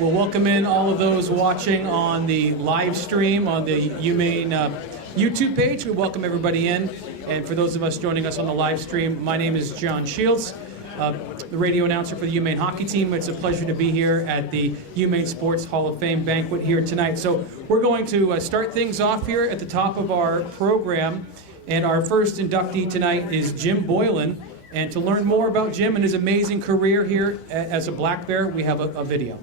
We'll welcome in all of those watching on the live stream on the UMaine YouTube page. We welcome everybody in. And for those of us joining us on the live stream, my name is John Shields, the radio announcer for the UMaine hockey team. It's a pleasure to be here at the UMaine Sports Hall of Fame banquet here tonight. So we're going to start things off here at the top of our program. And our first inductee tonight is Jim Boland. And to learn more about Jim and his amazing career here as a Black Bear, we have a video.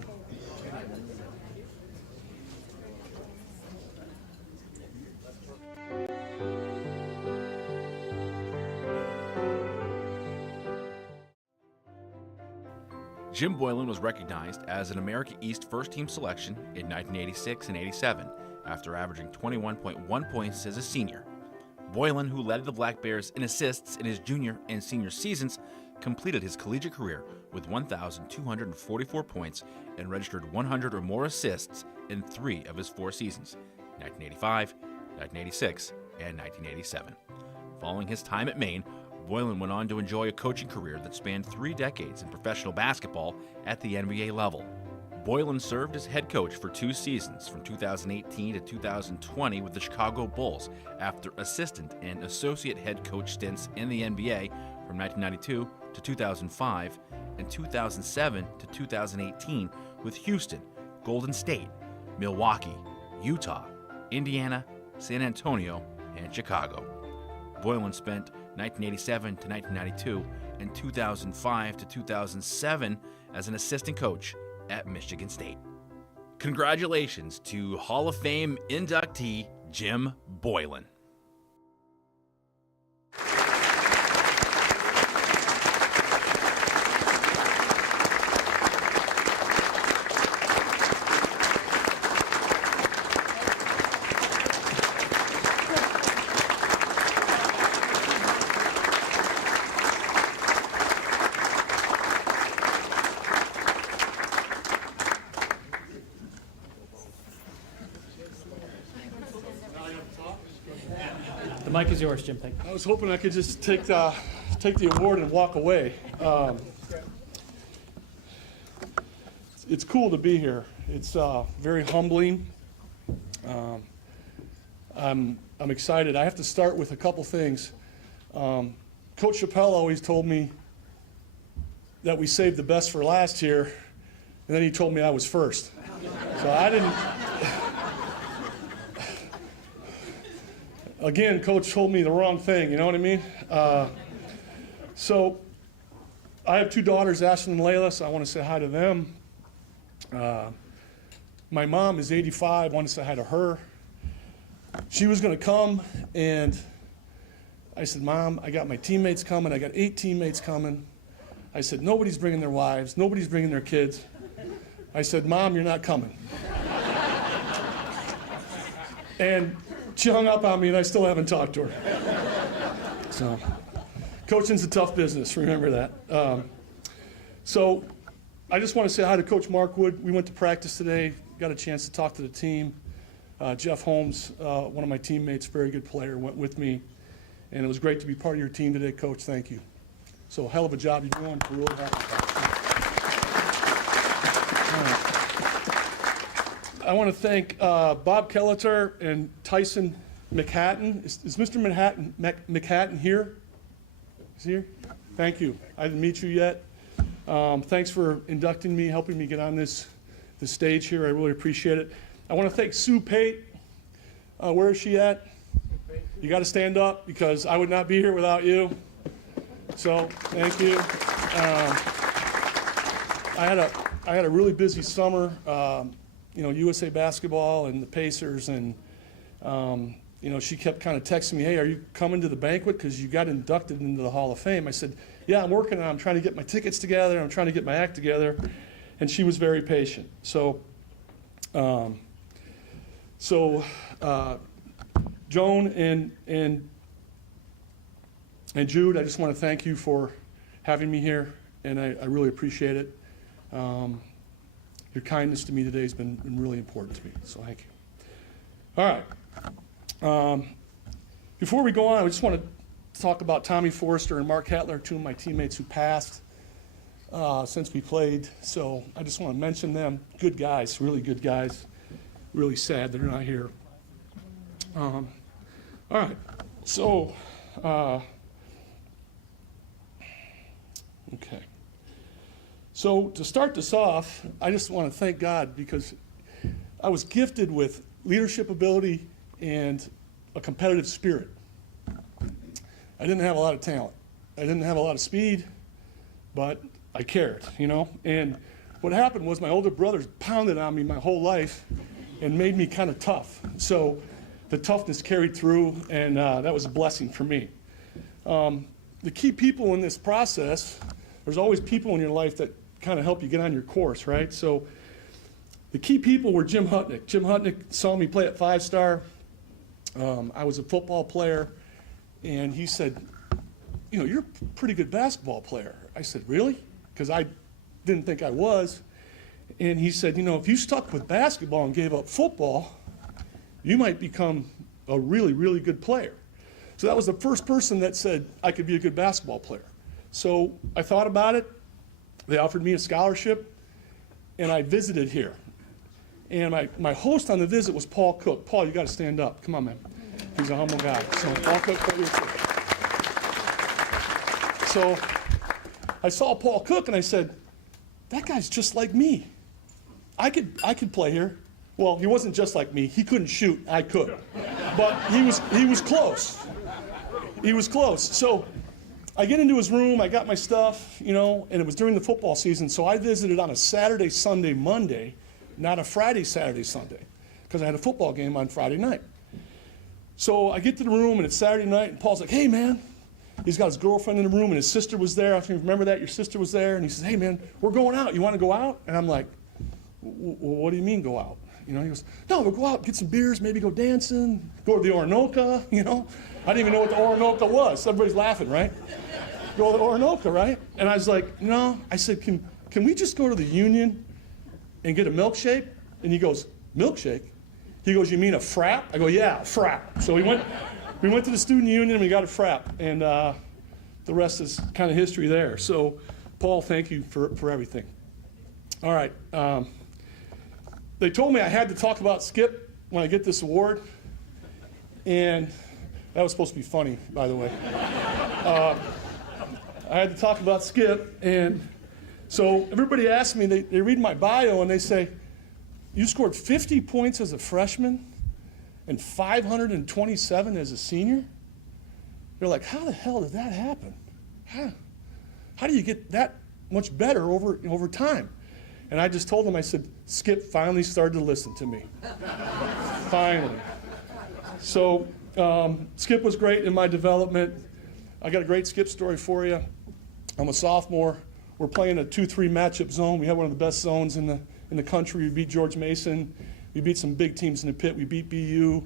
Jim Boland was recognized as an America East first-team selection in 1986 and 87 after averaging 21.1 points as a senior. Boland, who led the Black Bears in assists in his junior and senior seasons, completed his collegiate career with 1,244 points and registered 100 or more assists in 3 of his 4 seasons, 1985, 1986, and 1987. Following his time at Maine, Boland went on to enjoy a coaching career that spanned 3 decades in professional basketball at the NBA level. Boland served as head coach for 2 seasons, from 2018 to 2020 with the Chicago Bulls, after assistant and associate head coach stints in the NBA from 1992 to 2005 and 2007 to 2018 with Houston, Golden State, Milwaukee, Utah, Indiana, San Antonio, and Chicago. Boland spent 1987 to 1992 and 2005 to 2007 as an assistant coach at Michigan State. Congratulations to Hall of Fame inductee Jim Boland. The mic is yours, Jim. Thank you. I was hoping I could just take the award and walk away. It's cool to be here. It's very humbling. I'm excited. I have to start with a couple things. Coach Chappelle always told me that we saved the best for last here, and then he told me I was first. So I didn't. Again, Coach told me the wrong thing, you know what I mean? So I have 2 daughters, Ashlyn and Layla, so I want to say hi to them. My mom is 85, I want to say hi to her. She was going to come, and I said, Mom, I got my teammates coming. I got 8 teammates coming. I said, nobody's bringing their wives. Nobody's bringing their kids. I said, Mom, you're not coming. And she hung up on me, and I still haven't talked to her. So, coaching's a tough business, remember that. So, I just want to say hi to Coach Markwood. We went to practice today, got a chance to talk to the team. Jeff Holmes, one of my teammates, very good player, went with me. And it was great to be part of your team today, Coach. Thank you. So, hell of a job you're doing. We're really happy. I want to thank Bob Kelleter and Tyson McHatton. Is Mr. McHatton here? Is he here? Thank you. I didn't meet you yet. Thanks for inducting me, helping me get on this stage here. I really appreciate it. I want to thank Sue Pate. Where is she at? You got to stand up because I would not be here without you. So thank you. I had a really busy summer. USA basketball and the Pacers, and she kept kind of texting me, hey, are you coming to the banquet because you got inducted into the Hall of Fame? I said, yeah, I'm working on it. I'm trying to get my tickets together. I'm trying to get my act together. And she was very patient. So Joan and Jude, I just want to thank you for having me here, and I really appreciate it. Your kindness to me today has been really important to me, so thank you. All right. Before we go on, I just want to talk about Tommy Forrester and Mark Hattler, 2 of my teammates who passed. since we played. So I just want to mention them. Good guys, really good guys. Really sad they're not here. All right, so, okay. So to start this off, I just want to thank God because I was gifted with leadership ability and a competitive spirit. I didn't have a lot of talent. I didn't have a lot of speed, but I cared, you know? And what happened was my older brothers pounded on me my whole life and made me kind of tough. So the toughness carried through, and that was a blessing for me. The key people in this process, there's always people in your life that kind of help you get on your course, right? So the key people were Jim Hutnick. Jim Hutnick saw me play at 5-star. I was a football player, and he said, you know, you're a pretty good basketball player. I said, really? Because I didn't think I was. And he said, you know, if you stuck with basketball and gave up football, you might become a really, really good player. So that was the first person that said I could be a good basketball player. So I thought about it. They offered me a scholarship, and I visited here. And my host on the visit was Paul Cook. Paul, you got to stand up. Come on, man. He's a humble guy. So Paul Cook, put your seat. So I saw Paul Cook, and I said, that guy's just like me. I could play here. Well, he wasn't just like me. He couldn't shoot. I could. But he was close. He was close. So I get into his room. I got my stuff, you know, and it was during the football season. So I visited on a Saturday, Sunday, Monday, not a Friday, Saturday, Sunday, because I had a football game on Friday night. So I get to the room, and it's Saturday night, and Paul's like, hey, man. He's got his girlfriend in the room, and his sister was there. I don't know if you remember that. Your sister was there. And he says, hey, man, we're going out. You want to go out? And I'm like, what do you mean go out? You know, he goes, no, we'll go out, get some beers, maybe go dancing, go to the Orinoco, you know. I didn't even know what the Orinoco was. Everybody's laughing, right? Go to the Orinoco, right? And I was like, no. I said, can we just go to the Union and get a milkshake? And he goes, milkshake? He goes, you mean a frap? I go, yeah, a frap. So we went to the student union and we got a frap. And the rest is kind of history there. So, Paul, thank you for everything. All right. They told me I had to talk about Skip when I get this award. And that was supposed to be funny, by the way. I had to talk about Skip. And so everybody asked me, they read my bio and they say, you scored 50 points as a freshman and 527 as a senior? They're like, how the hell did that happen? How do you get that much better over time? And I just told them, I said, Skip finally started to listen to me. Finally. So Skip was great in my development. I got a great Skip story for you. I'm a sophomore. We're playing a 2-3 matchup zone. We have one of the best zones in the country. We beat George Mason. We beat some big teams in the pit. We beat BU.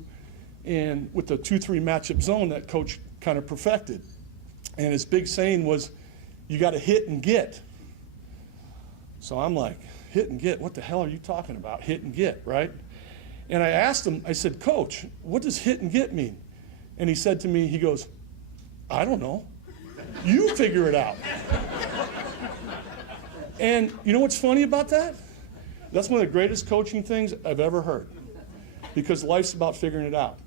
And with the 2-3 matchup zone, that coach kind of perfected. And his big saying was, you got to hit and get. So I'm like, hit and get? What the hell are you talking about? Hit and get, right? And I asked him, I said, Coach, what does hit and get mean? And he said to me, he goes, I don't know. You figure it out. And you know what's funny about that? That's one of the greatest coaching things I've ever heard. Because life's about figuring it out,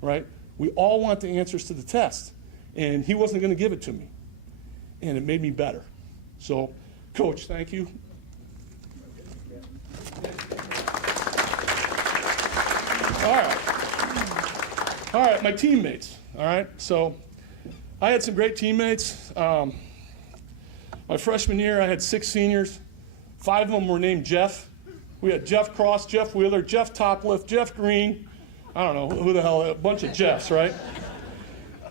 right? We all want the answers to the test. And he wasn't going to give it to me. And it made me better. So, Coach, thank you. All right, my teammates, all right? So I had some great teammates. My freshman year, I had 6 seniors. 5 of them were named Jeff. We had Jeff Cross, Jeff Wheeler, Jeff Topliff, Jeff Green. I don't know who the hell, a bunch of Jeffs, right?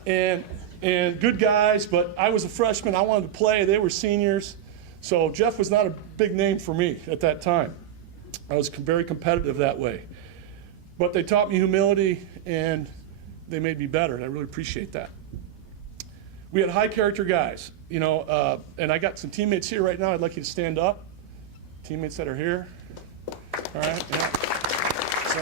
And good guys, but I was a freshman. I wanted to play. They were seniors. So Jeff was not a big name for me at that time. I was very competitive that way. But they taught me humility, and they made me better, and I really appreciate that. We had high character guys, you know, and I got some teammates here right now. I'd like you to stand up. Teammates that are here. All right. Yeah. So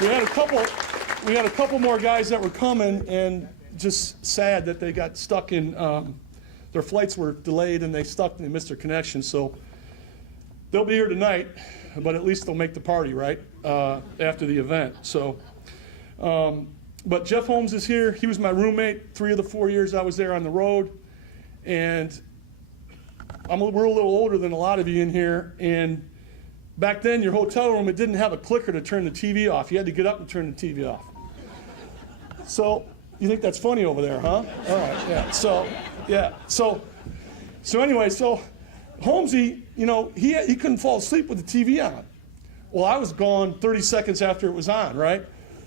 we had a couple more guys that were coming, and just sad that they got stuck in their flights were delayed and they stuck and they missed their connection. So they'll be here tonight, but at least they'll make the party, right, after the event. So, but Jeff Holmes is here. He was my roommate 3 of the 4 years I was there on the road. And we're a little older than a lot of you in here. And back then, your hotel room, it didn't have a clicker to turn the TV off. You had to get up and turn the TV off. So you think that's funny over there, huh? All right, yeah. So anyway, Holmesy, you know, he couldn't fall asleep with the TV on. Well, I was gone 30 seconds after it was on, right?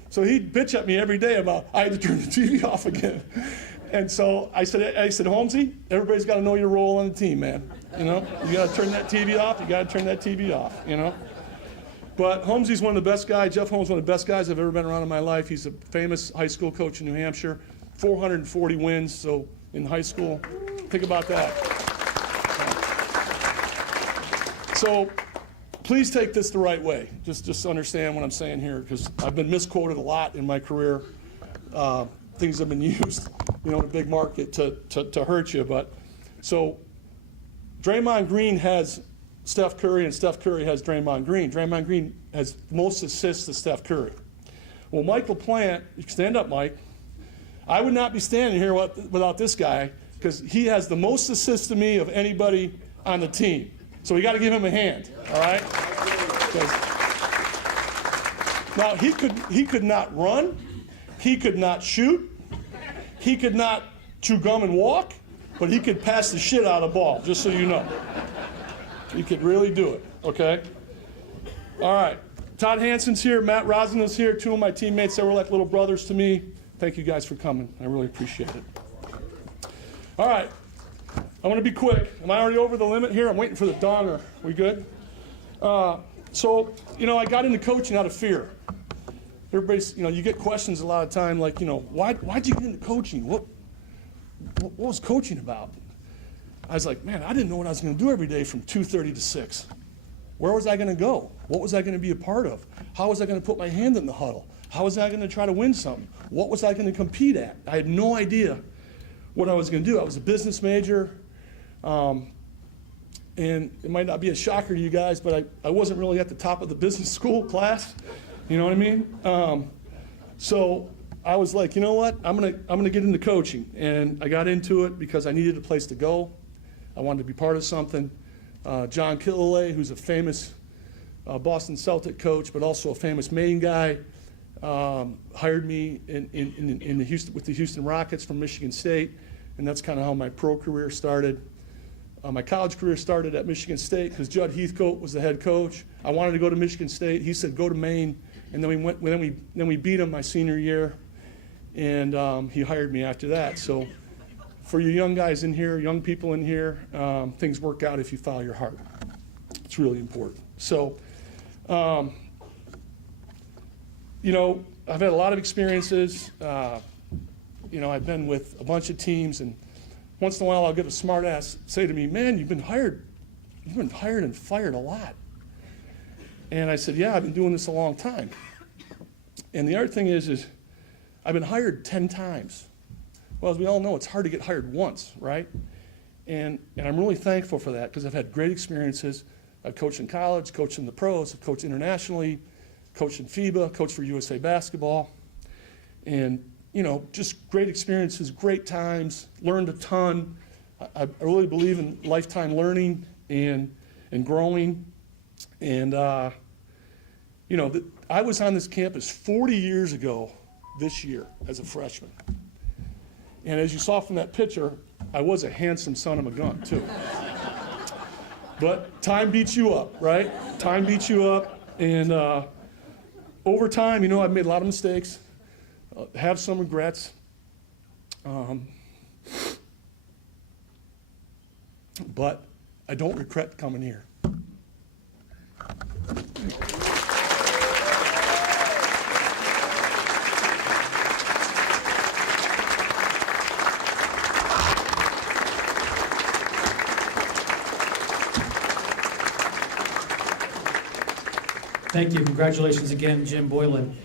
So he'd bitch at me every day about I had to turn the TV off again. And so I said, Holmesy, everybody's got to know your role on the team, man. You know, you got to turn that TV off. You got to turn that TV off. You know. But Holmesy's one of the best guys. Jeff Holmes is one of the best guys I've ever been around in my life. He's a famous high school coach in New Hampshire, 440 wins. So in high school, think about that. So please take this the right way. Just understand what I'm saying here, because I've been misquoted a lot in my career. Things have been used, you know, in a big market to hurt you. But so Draymond Green has Steph Curry, and Steph Curry has Draymond Green. Draymond Green has the most assists to Steph Curry. Well, Mike LaPlante, you can stand up, Mike. I would not be standing here without this guy, because he has the most assists to me of anybody on the team. So we got to give him a hand, all right? Now he could not run, he could not shoot, he could not chew gum and walk, but he could pass the shit out of the ball, just so you know. He could really do it, okay? All right, Todd Hansen's here, Matt Rosina's here, 2 of my teammates that were like little brothers to me. Thank you guys for coming, I really appreciate it. All right, I want to be quick. Am I already over the limit here? I'm waiting for the donger. We good? So, you know, I got into coaching out of fear. Everybody's, you know, you get questions a lot of time like, you know, why'd you get into coaching? What was coaching about? I was like, man, I didn't know what I was going to do every day from 2:30 to 6. Where was I going to go? What was I going to be a part of? How was I going to put my hand in the huddle? How was I going to try to win something? What was I going to compete at? I had no idea what I was going to do. I was a business major, and it might not be a shocker to you guys, but I wasn't really at the top of the business school class. You know what I mean? So I was like, you know what? I'm gonna get into coaching, and I got into it because I needed a place to go. I wanted to be part of something. John Killalay, who's a famous Boston Celtic coach, but also a famous Maine guy, hired me with the Houston Rockets from Michigan State, and that's kind of how my pro career started. My college career started at Michigan State because Judd Heathcote was the head coach. I wanted to go to Michigan State. He said, go to Maine. And then we beat him my senior year, and he hired me after that. So for you young guys in here, young people in here, things work out if you follow your heart. It's really important. So, you know, I've had a lot of experiences. You know, I've been with a bunch of teams, and once in a while I'll get a smart ass say to me, man, you've been hired and fired a lot. And I said, yeah, I've been doing this a long time. And the other thing is I've been hired 10 times. Well, as we all know, it's hard to get hired once, right? And I'm really thankful for that because I've had great experiences. I've coached in college, coached in the pros, I've coached internationally, coached in FIBA, coached for USA Basketball. And, you know, just great experiences, great times, learned a ton. I really believe in lifetime learning and growing. And, you know, I was on this campus 40 years ago this year as a freshman. And as you saw from that picture, I was a handsome son of a gun, too. But time beats you up, right? Time beats you up. And over time, you know, I've made a lot of mistakes, have some regrets. But I don't regret coming here. Thank you. Congratulations again, Jim Boland.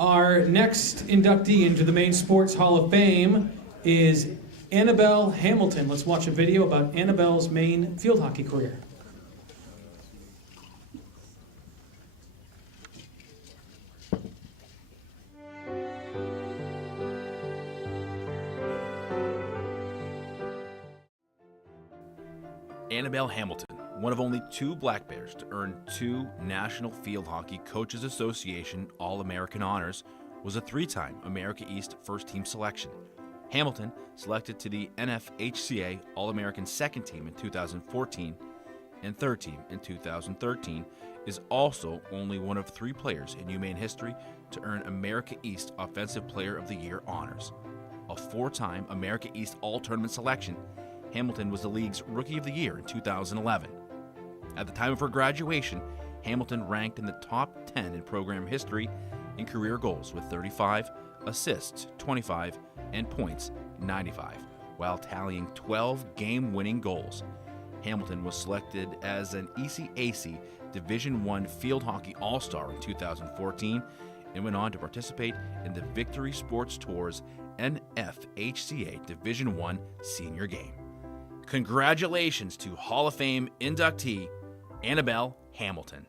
Our next inductee into the Maine Sports Hall of Fame is Annabelle Hamilton. Let's watch a video about Annabelle's Maine field hockey career. Annabelle Hamilton, one of only 2 Black Bears to earn 2 National Field Hockey Coaches Association All-American honors, was a 3-time America East first-team selection. Hamilton, selected to the NFHCA All-American second team in 2014 and third team in 2013, is also only one of 3 players in UMaine history to earn America East Offensive Player of the Year honors. A 4-time America East All-Tournament selection, Hamilton was the league's Rookie of the Year in 2011. At the time of her graduation, Hamilton ranked in the top 10 in program history in career goals with 35, assists 25, and points 95, while tallying 12 game-winning goals. Hamilton was selected as an ECAC Division I Field Hockey All-Star in 2014 and went on to participate in the Victory Sports Tour's NFHCA Division I Senior Game. Congratulations to Hall of Fame inductee Annabelle Hamilton.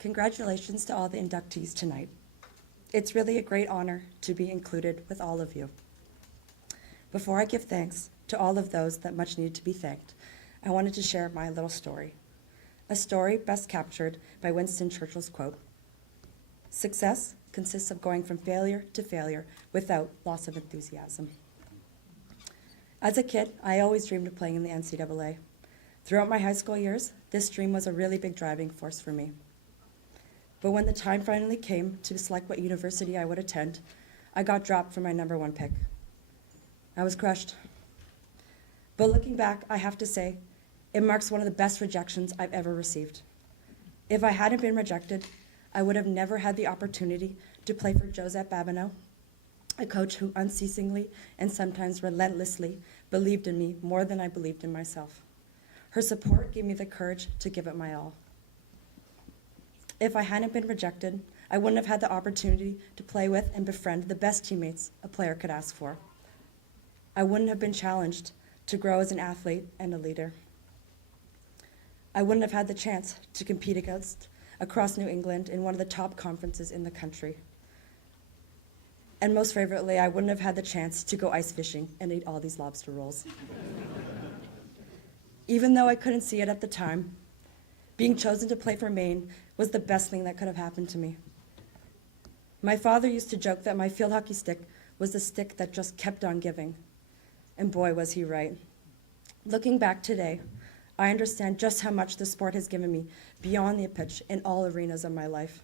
Congratulations to all the inductees tonight. It's really a great honor to be included with all of you. Before I give thanks to all of those that much need to be thanked, I wanted to share my little story. A story best captured by Winston Churchill's quote, "Success consists of going from failure to failure without loss of enthusiasm." As a kid, I always dreamed of playing in the NCAA. Throughout my high school years, this dream was a really big driving force for me. But when the time finally came to select what university I would attend, I got dropped for my #1 pick. I was crushed. But looking back, I have to say, it marks one of the best rejections I've ever received. If I hadn't been rejected, I would have never had the opportunity to play for Josette Babineau, a coach who unceasingly and sometimes relentlessly believed in me more than I believed in myself. Her support gave me the courage to give it my all. If I hadn't been rejected, I wouldn't have had the opportunity to play with and befriend the best teammates a player could ask for. I wouldn't have been challenged to grow as an athlete and a leader. I wouldn't have had the chance to compete across New England in one of the top conferences in the country. And most favorably, I wouldn't have had the chance to go ice fishing and eat all these lobster rolls. Even though I couldn't see it at the time, being chosen to play for Maine was the best thing that could have happened to me. My father used to joke that my field hockey stick was the stick that just kept on giving. And boy, was he right. Looking back today, I understand just how much the sport has given me beyond the pitch in all arenas of my life.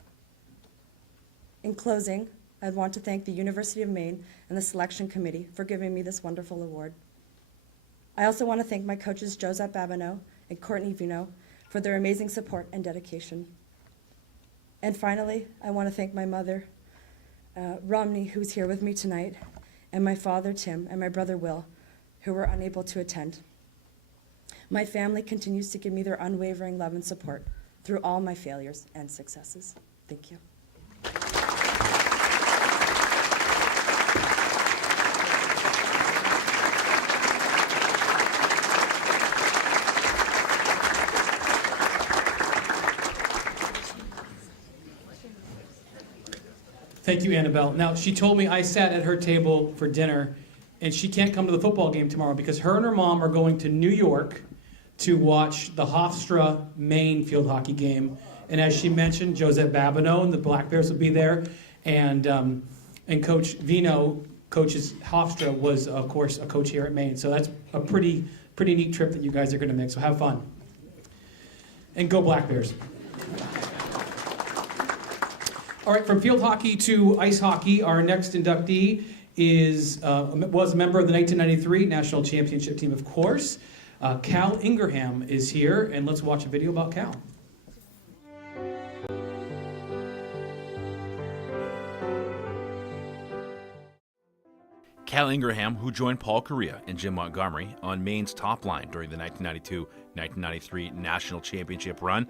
In closing, I'd want to thank the University of Maine and the selection committee for giving me this wonderful award. I also want to thank my coaches Josette Babineau and Courtney Vino for their amazing support and dedication. And finally, I want to thank my mother, Romney, who's here with me tonight, and my father, Tim, and my brother, Will, who were unable to attend. My family continues to give me their unwavering love and support through all my failures and successes. Thank you. Thank you, Annabelle. Now, she told me I sat at her table for dinner, and she can't come to the football game tomorrow because her and her mom are going to New York to watch the Hofstra Maine field hockey game. And as she mentioned, Josette Babineau and the Black Bears will be there, and Coach Vino coaches Hofstra was, of course, a coach here at Maine. So that's a pretty neat trip that you guys are going to make. So have fun, and go Black Bears. All right, from field hockey to ice hockey, our next inductee was a member of the 1993 National Championship team, of course. Cal Ingraham is here, and let's watch a video about Cal. Cal Ingraham, who joined Paul Correa and Jim Montgomery on Maine's top line during the 1992-1993 National Championship run,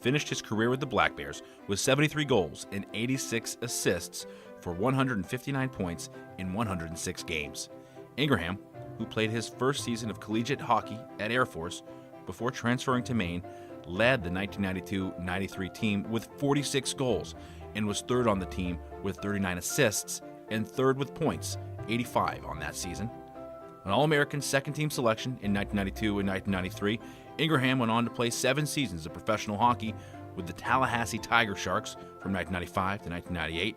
finished his career with the Black Bears with 73 goals and 86 assists for 159 points in 106 games. Ingraham, who played his first season of collegiate hockey at Air Force before transferring to Maine, led the 1992-93 team with 46 goals and was third on the team with 39 assists and third with points, 85 on that season. An All-American second-team selection in 1992 and 1993, Ingraham went on to play 7 seasons of professional hockey with the Tallahassee Tiger Sharks from 1995 to 1998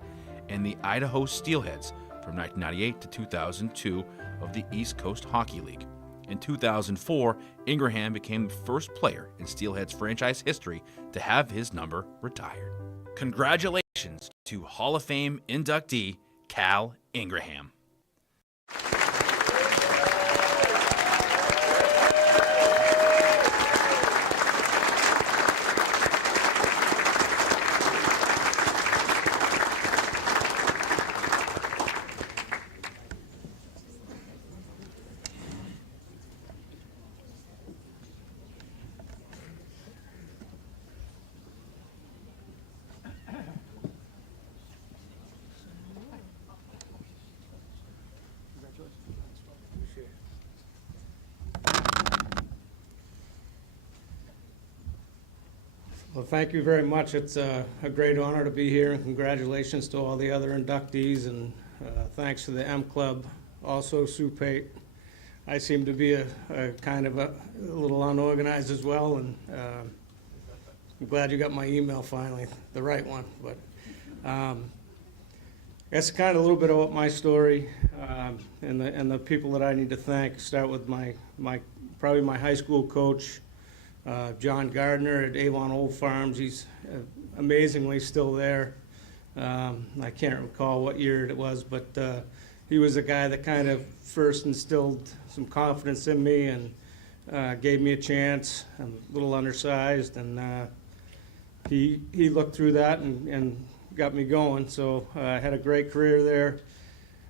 and the Idaho Steelheads from 1998 to 2002 of the East Coast Hockey League. In 2004, Ingraham became the first player in Steelheads franchise history to have his number retired. Congratulations to Hall of Fame inductee Cal Ingraham. Well, thank you very much. It's a great honor to be here, and congratulations to all the other inductees, and thanks to the M Club. Also, Sue Pate. I seem to be a kind of a little unorganized as well, and I'm glad you got my email finally, the right one. But that's kind of a little bit about my story and the people that I need to thank. Start with probably my high school coach, John Gardner at Avon Old Farms. He's amazingly still there. I can't recall what year it was, but he was the guy that kind of first instilled some confidence in me and gave me a chance. I'm a little undersized, and he looked through that and got me going. So I had a great career there.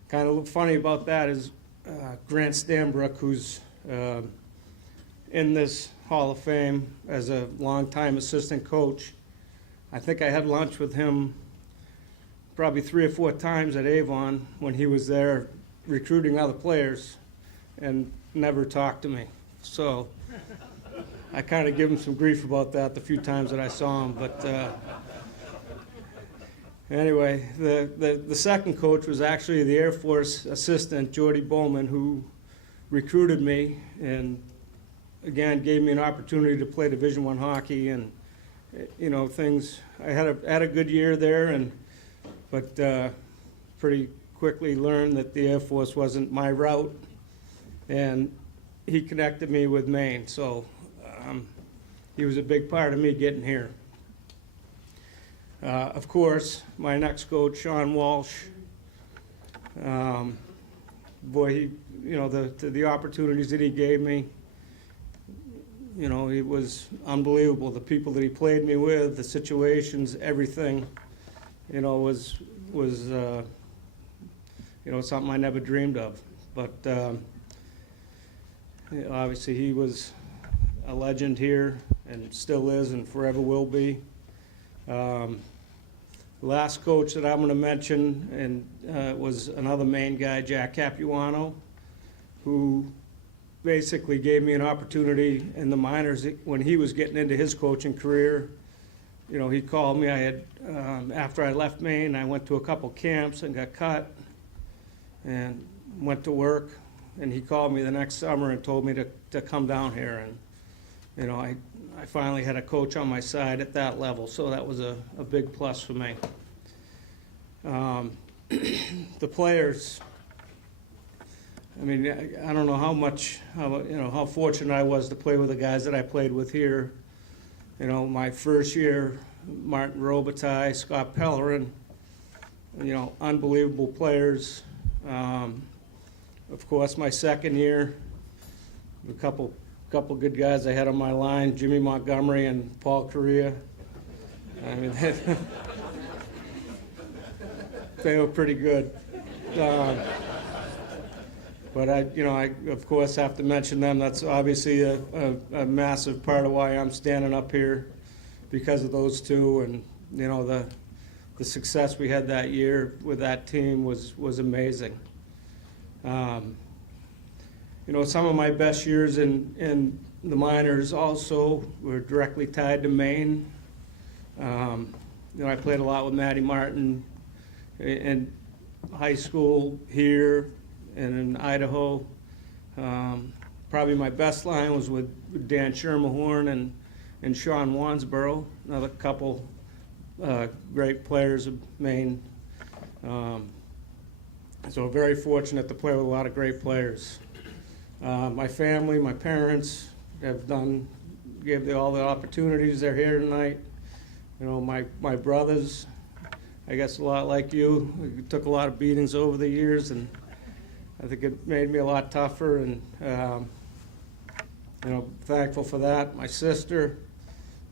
Kind of funny about that is Grant Stanbrook, who's in this Hall of Fame as a longtime assistant coach. I think I had lunch with him probably 3 or 4 times at Avon when he was there recruiting other players, and never talked to me. So I kind of give him some grief about that the few times that I saw him. But anyway, the second coach was actually the Air Force assistant, Jordy Bowman, who recruited me and again gave me an opportunity to play Division I hockey, and things. I had a good year there, but pretty quickly learned that the Air Force wasn't my route, and he connected me with Maine. So he was a big part of me getting here. Of course, my next coach, Sean Walsh. Boy, the opportunities that he gave me. It was unbelievable. The people that he played me with, the situations, everything, was something I never dreamed of. But obviously he was a legend here and still is and forever will be. Last coach that I'm going to mention was another Maine guy, Jack Capuano, who basically gave me an opportunity in the minors when he was getting into his coaching career. He called me. I had after I left Maine, I went to a couple camps and got cut and went to work, and he called me the next summer and told me to come down here, and I finally had a coach on my side at that level, so that was a big plus for me. The players, I mean, I don't know how fortunate I was to play with the guys that I played with here. My first year, Martin Robitaille, Scott Pellerin, you know, unbelievable players. Of course, my second year, a couple good guys I had on my line, Jimmy Montgomery and Paul Correa. I mean, they were pretty good. But I of course have to mention them. That's obviously a massive part of why I'm standing up here, because of those two. And you know, the success we had that year with that team was amazing. You know, some of my best years in the minors also were directly tied to Maine. You know, I played a lot with Matty Martin in high school here and in Idaho. Probably my best line was with Dan Schermerhorn and Sean Wansborough, another couple great players of Maine. So very fortunate to play with a lot of great players. My family, my parents gave all the opportunities. They're here tonight. You know, my brothers, I guess a lot like you, we took a lot of beatings over the years, and I think it made me a lot tougher, and you know, thankful for that. My sister,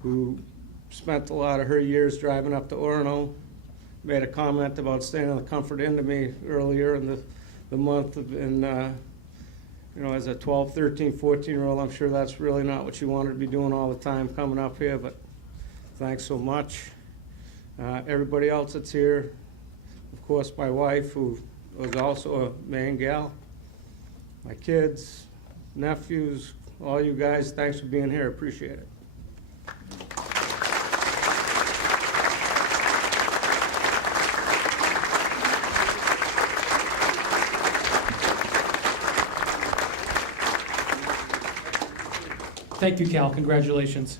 who spent a lot of her years driving up to Orono, made a comment about staying in the Comfort Inn to me earlier in the month, and you know, as a 12, 13, 14-year-old, I'm sure that's really not what you wanted to be doing all the time coming up here, but thanks so much. Everybody else that's here, of course, my wife, who was also a Maine gal, my kids, nephews, all you guys, thanks for being here. Appreciate it. Thank you, Cal. Congratulations.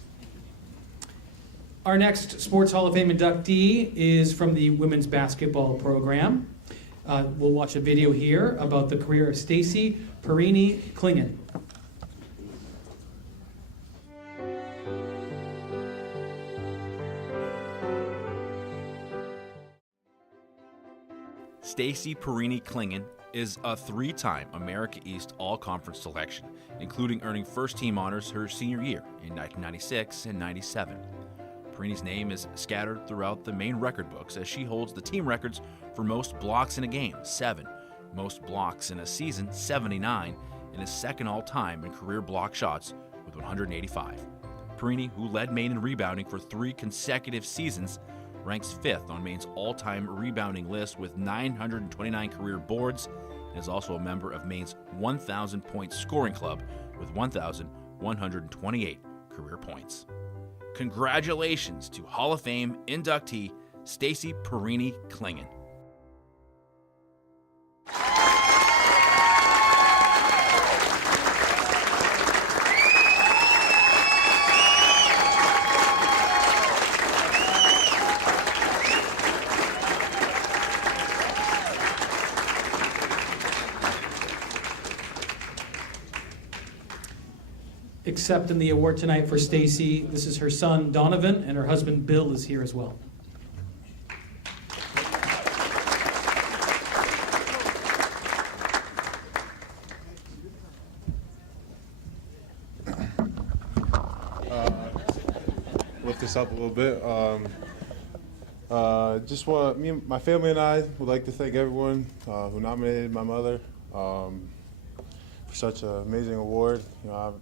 Our next Sports Hall of Fame inductee is from the women's basketball program. We'll watch a video here about the career of Stacy Perini-Kingan. Stacy Perini-Kingan is a three-time America East All-Conference selection, including earning first-team honors her senior year in 1996 and 97. Perini's name is scattered throughout the Maine record books, as she holds the team records for most blocks in a game, 7, most blocks in a season, 79, and is second all-time in career block shots with 185. Perini, who led Maine in rebounding for 3 consecutive seasons, ranks 5th on Maine's all-time rebounding list with 929 career boards, and is also a member of Maine's 1,000-point scoring club with 1,128 career points. Congratulations to Hall of Fame inductee Stacy Perini-Kingan. Accepting the award tonight for Stacy, this is her son Donovan, and her husband Bill is here as well. Lift this up a little bit. My family and I would like to thank everyone who nominated my mother for such an amazing award. You know,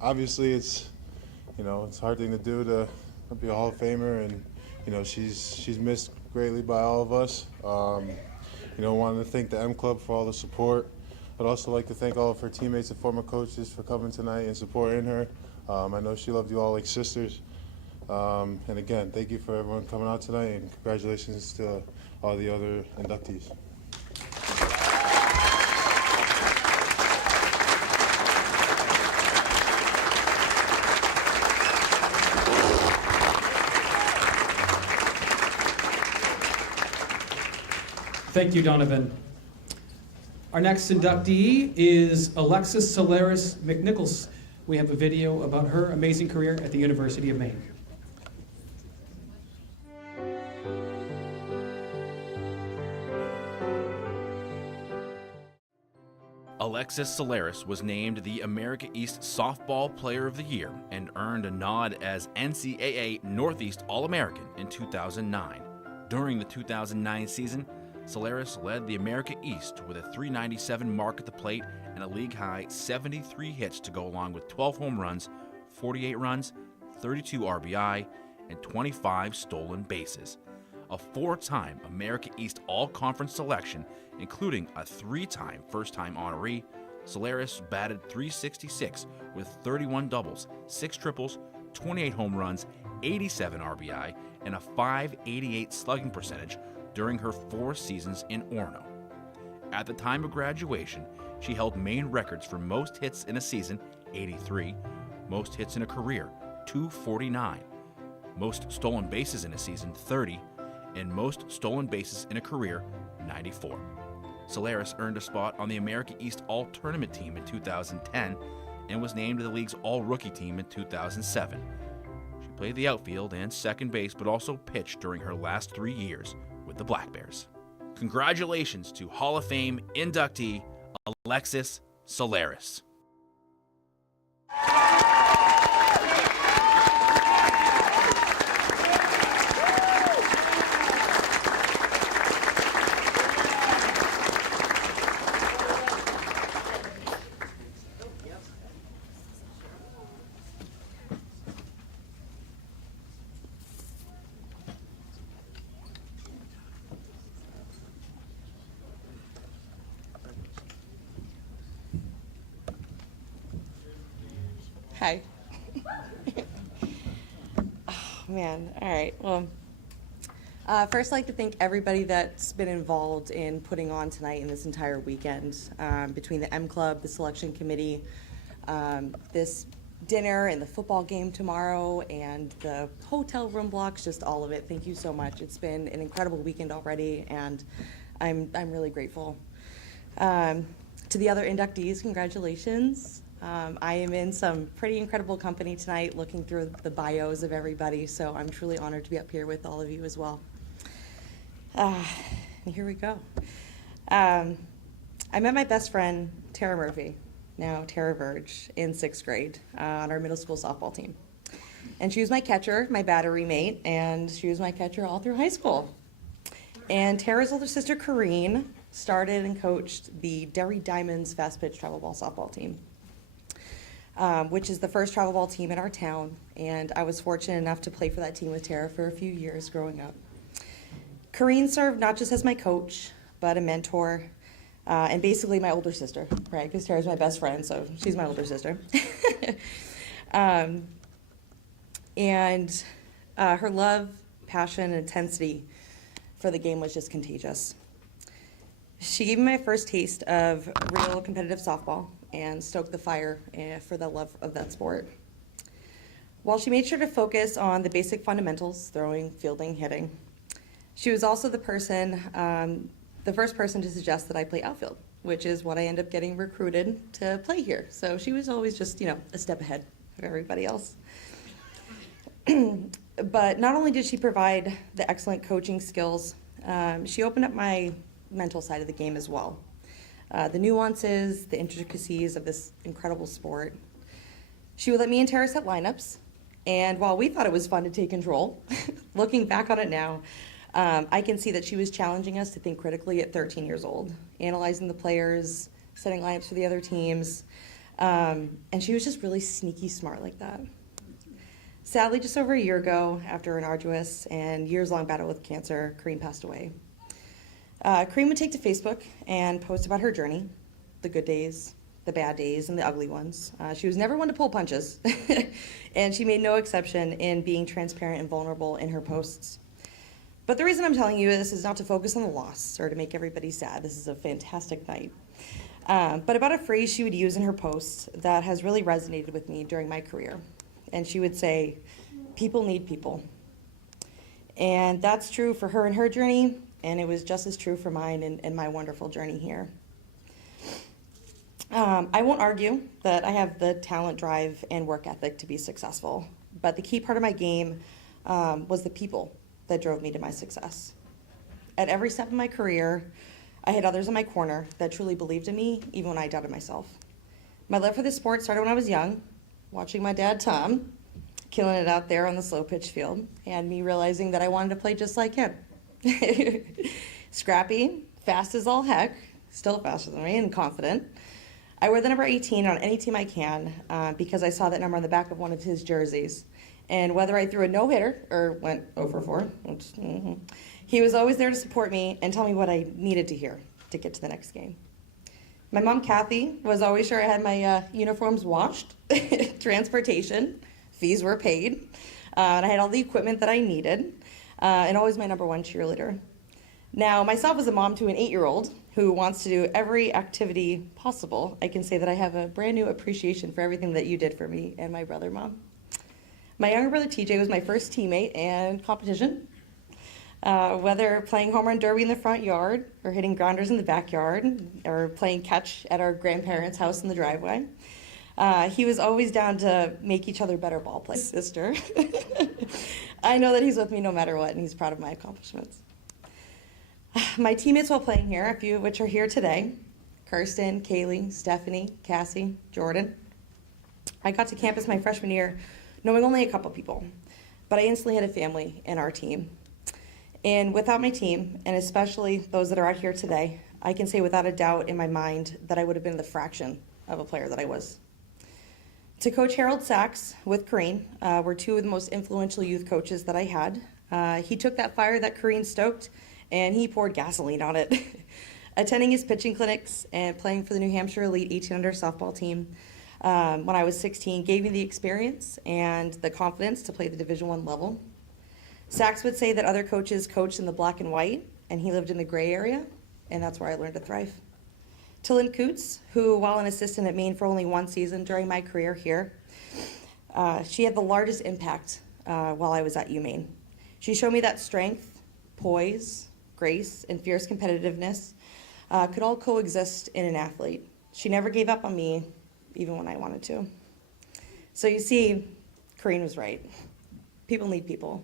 obviously it's a hard thing to do to be a Hall of Famer, and she's missed greatly by all of us. Wanted to thank the M Club for all the support. I'd also like to thank all of her teammates and former coaches for coming tonight and supporting her. I know she loved you all like sisters. And again, thank you for everyone coming out tonight, and congratulations to all the other inductees. Thank you, Donovan. Our next inductee is Alexis Solaris McNichols. We have a video about her amazing career at the University of Maine. Alexis Solaris was named the America East Softball Player of the Year and earned a nod as NCAA Northeast All-American in 2009. During the 2009 season, Solaris led the America East with a .397 mark at the plate and a league-high 73 hits to go along with 12 home runs, 48 runs, 32 RBI, and 25 stolen bases. A four-time America East All-Conference selection, including a three-time first-time honoree, Solaris batted .366 with 31 doubles, 6 triples, 28 home runs, 87 RBI, and a .588 slugging percentage during her 4 seasons in Orono. At the time of graduation, she held Maine records for most hits in a season, 83, most hits in a career, 249, most stolen bases in a season, 30, and most stolen bases in a career, 94. Solaris earned a spot on the America East All-Tournament team in 2010 and was named to the league's All-Rookie team in 2007. She played the outfield and second base, but also pitched during her last 3 years with the Black Bears. Congratulations to Hall of Fame inductee Alexis Solaris. Hi. Oh, man. All right. Well, first, I'd like to thank everybody that's been involved in putting on tonight and this entire weekend, between the M Club, the selection committee, this dinner and the football game tomorrow, and the hotel room blocks, just all of it. Thank you so much. It's been an incredible weekend already, and I'm really grateful. To the other inductees, congratulations. I am in some pretty incredible company tonight, looking through the bios of everybody, so I'm truly honored to be up here with all of you as well. And here we go. I met my best friend, Tara Murphy, now Tara Verge, in 6th grade on our middle school softball team. And she was my catcher, my battery mate, and she was my catcher all through high school. And Tara's older sister, Corrine, started and coached the Derry Diamonds fast pitch travel ball softball team. Which is the first travel ball team in our town, and I was fortunate enough to play for that team with Tara for a few years growing up. Corrine served not just as my coach, but a mentor, and basically my older sister, right? Because Tara's my best friend, so she's my older sister. And her love, passion, and intensity for the game was just contagious. She gave me my first taste of real competitive softball and stoked the fire for the love of that sport. While she made sure to focus on the basic fundamentals, throwing, fielding, hitting, she was also the first person to suggest that I play outfield, which is what I ended up getting recruited to play here. So she was always just, a step ahead of everybody else. But not only did she provide the excellent coaching skills, she opened up my mental side of the game as well. The nuances, the intricacies of this incredible sport. She would let me and Tara set lineups, and while we thought it was fun to take control, looking back on it now, I can see that she was challenging us to think critically at 13 years old, analyzing the players, setting lineups for the other teams, and she was just really sneaky smart like that. Sadly, just over a year ago, after an arduous and years-long battle with cancer, Kareem passed away. Kareem would take to Facebook and post about her journey, the good days, the bad days, and the ugly ones. She was never one to pull punches, and she made no exception in being transparent and vulnerable in her posts. But the reason I'm telling you this is not to focus on the loss or to make everybody sad. This is a fantastic night. But about a phrase she would use in her posts that has really resonated with me during my career. And she would say, "People need people." And that's true for her and her journey, and it was just as true for mine and my wonderful journey here. I won't argue that I have the talent, drive, and work ethic to be successful, but the key part of my game was the people that drove me to my success. At every step of my career, I had others in my corner that truly believed in me, even when I doubted myself. My love for this sport started when I was young, watching my dad, Tom, killing it out there on the slow pitch field, and me realizing that I wanted to play just like him. Scrappy, fast as all heck, still faster than me, and confident. I wear the number 18 on any team I can because I saw that number on the back of one of his jerseys. And whether I threw a no-hitter or went 0 for 4, he was always there to support me and tell me what I needed to hear to get to the next game. My mom, Kathy, was always sure I had my uniforms washed, transportation, fees were paid, and I had all the equipment that I needed, and always my number one cheerleader. Now, myself as a mom to an 8-year-old who wants to do every activity possible, I can say that I have a brand new appreciation for everything that you did for me and my brother, Mom. My younger brother, TJ, was my first teammate and competition. Whether playing home run derby in the front yard or hitting grounders in the backyard or playing catch at our grandparents' house in the driveway, he was always down to make each other better ball players. Sister. I know that he's with me no matter what, and he's proud of my accomplishments. My teammates while playing here, a few of which are here today, Kirsten, Kaylee, Stephanie, Cassie, Jordan. I got to campus my freshman year knowing only a couple people, but I instantly had a family in our team. And without my team, and especially those that are out here today, I can say without a doubt in my mind that I would have been the fraction of a player that I was. To Coach Harold Sachs with Corrine were two of the most influential youth coaches that I had. He took that fire that Corrine stoked and he poured gasoline on it. Attending his pitching clinics and playing for the New Hampshire Elite 18-under softball team when I was 16 gave me the experience and the confidence to play the Division I level. Sachs would say that other coaches coached in the black and white, and he lived in the gray area, and that's where I learned to thrive. To Lynn Coots, who, while an assistant at Maine for only one season during my career here, she had the largest impact while I was at UMaine. She showed me that strength, poise, grace, and fierce competitiveness could all coexist in an athlete. She never gave up on me, even when I wanted to. So you see, Corrine was right. People need people.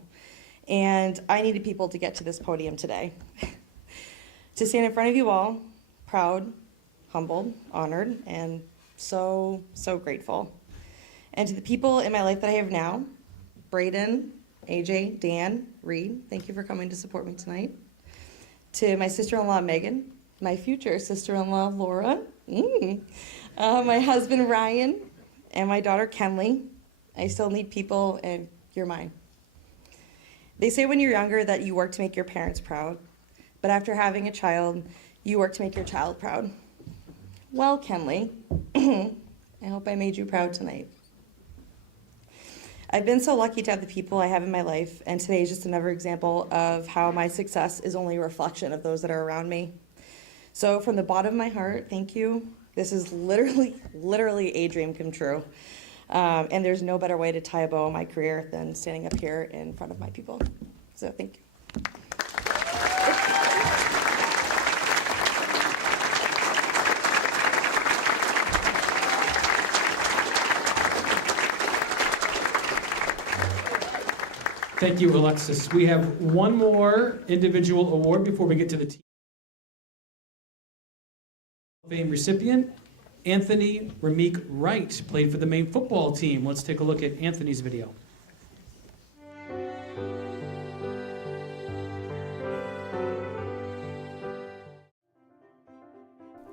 And I needed people to get to this podium today. To stand in front of you all, proud, humbled, honored, and so, so grateful. And to the people in my life that I have now, Braden, AJ, Dan, Reed, thank you for coming to support me tonight. To my sister-in-law, Megan, my future sister-in-law, Laura, my husband, Ryan, and my daughter, Kenley. I still need people, and you're mine. They say when you're younger that you work to make your parents proud, but after having a child, you work to make your child proud. Well, Kenley, I hope I made you proud tonight. I've been so lucky to have the people I have in my life, and today is just another example of how my success is only a reflection of those that are around me. So from the bottom of my heart, thank you. This is literally a dream come true. And there's no better way to tie a bow on my career than standing up here in front of my people. So thank you. Thank you, Alexis. We have one more individual award before we get to the team. Fame recipient, Anthony Ramik Wright, played for the Maine football team. Let's take a look at Anthony's video.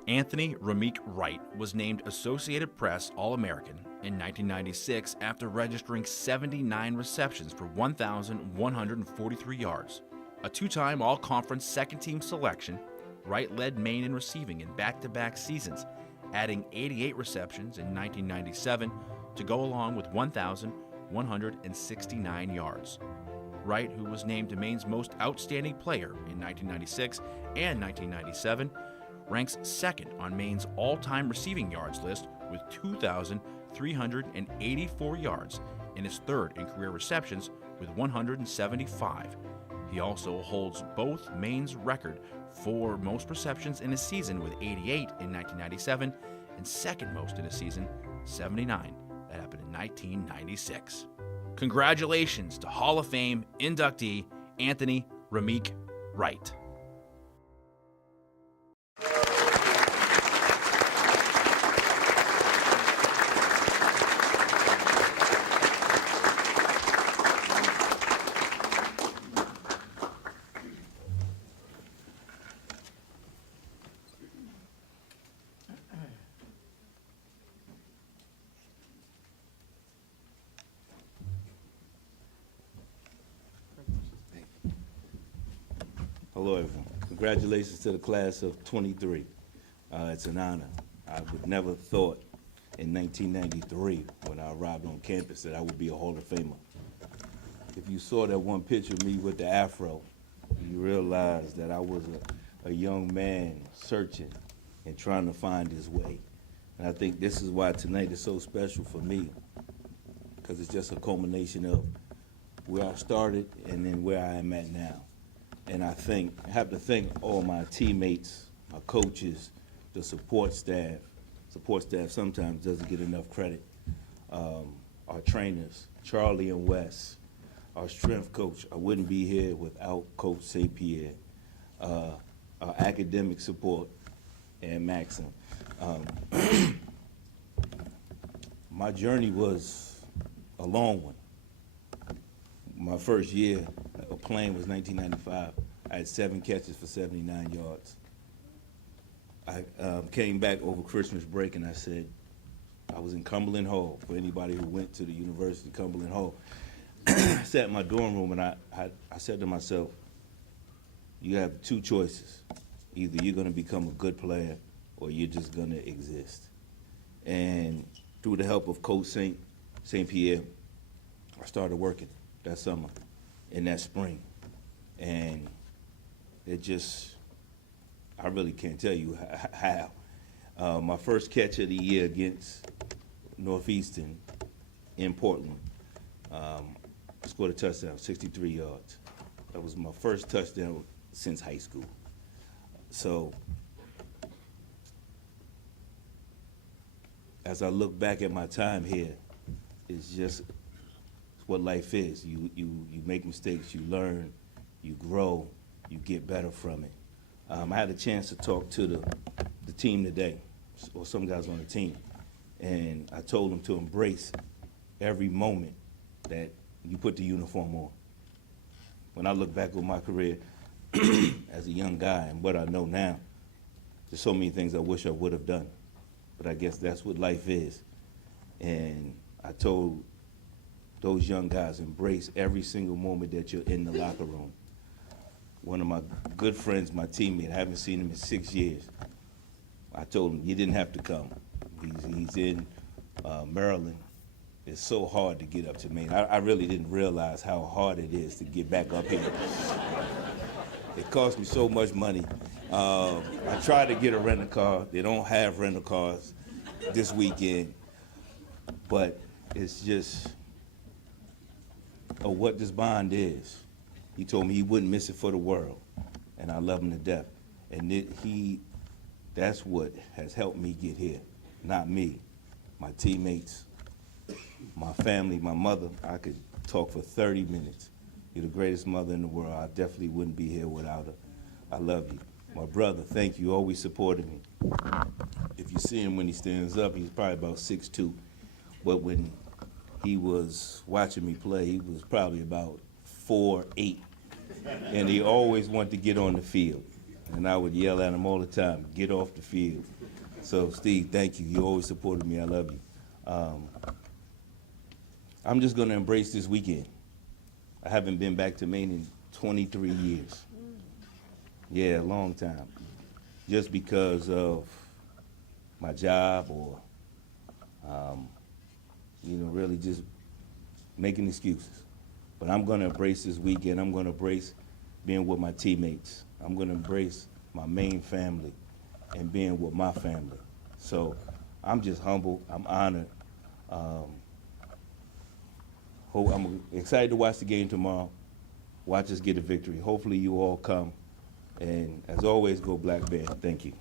Anthony Ramik Wright was named Associated Press All-American in 1996 after registering 79 receptions for 1,143 yards. A two-time All-Conference second-team selection, Wright led Maine in receiving in back-to-back seasons, adding 88 receptions in 1997 to go along with 1,169 yards. Wright, who was named Maine's most outstanding player in 1996 and 1997, ranks second on Maine's all-time receiving yards list with 2,384 yards and is third in career receptions with 175. He also holds both Maine's record for most receptions in a season with 88 in 1997 and second most in a season, 79. That happened in 1996. Congratulations to Hall of Fame inductee Anthony Ramik Wright. Hello, everyone. Congratulations to the class of 23. It's an honor. I would never thought in 1993, when I arrived on campus, that I would be a Hall of Famer. If you saw that one picture of me with the afro, you realize that I was a young man searching and trying to find his way. And I think this is why tonight is so special for me, because it's just a culmination of where I started and then where I am at now. And I have to thank all my teammates, my coaches, the support staff. Support staff sometimes doesn't get enough credit. Our trainers, Charlie and Wes, our strength coach. I wouldn't be here without Coach St. Pierre. Our academic support, and Maxim. My journey was a long one. My first year of playing was 1995. I had 7 catches for 79 yards. I came back over Christmas break and I said, I was in Cumberland Hall, for anybody who went to the University of Cumberland Hall. I sat in my dorm room and I said to myself, you have 2 choices. Either you're gonna become a good player or you're just gonna exist. And through the help of Coach St. Pierre, I started working that summer and that spring. And it just, I really can't tell you how. My first catch of the year against Northeastern in Portland, I scored a touchdown, 63 yards. That was my first touchdown since high school. So, as I look back at my time here, it's just what life is. You make mistakes, you learn, you grow, you get better from it. I had a chance to talk to the team today, or some guys on the team, and I told them to embrace every moment that you put the uniform on. When I look back on my career as a young guy and what I know now, there's so many things I wish I would have done, but I guess that's what life is. And I told those young guys, embrace every single moment that you're in the locker room. One of my good friends, my teammate, I haven't seen him in 6 years. I told him, you didn't have to come. He's in Maryland. It's so hard to get up to Maine. I really didn't realize how hard it is to get back up here. It cost me so much money. I tried to get a rental car. They don't have rental cars this weekend. But it's just what this bond is. He told me he wouldn't miss it for the world, and I love him to death. And that's what has helped me get here, not me. My teammates, my family, my mother. I could talk for 30 minutes. You're the greatest mother in the world. I definitely wouldn't be here without her. I love you. My brother, thank you. Always supported me. If you see him when he stands up, he's probably about 6'2". But when he was watching me play, he was probably about 4'8". And he always wanted to get on the field. And I would yell at him all the time, get off the field. So, Steve, thank you. You always supported me. I love you. I'm just going to embrace this weekend. I haven't been back to Maine in 23 years. Yeah, a long time. Just because of my job or, really just making excuses. But I'm going to embrace this weekend. I'm going to embrace being with my teammates. I'm going to embrace my Maine family and being with my family. So I'm just humbled. I'm honored. I'm excited to watch the game tomorrow. Watch us get a victory. Hopefully you all come. And as always, go Black Bear. Thank you.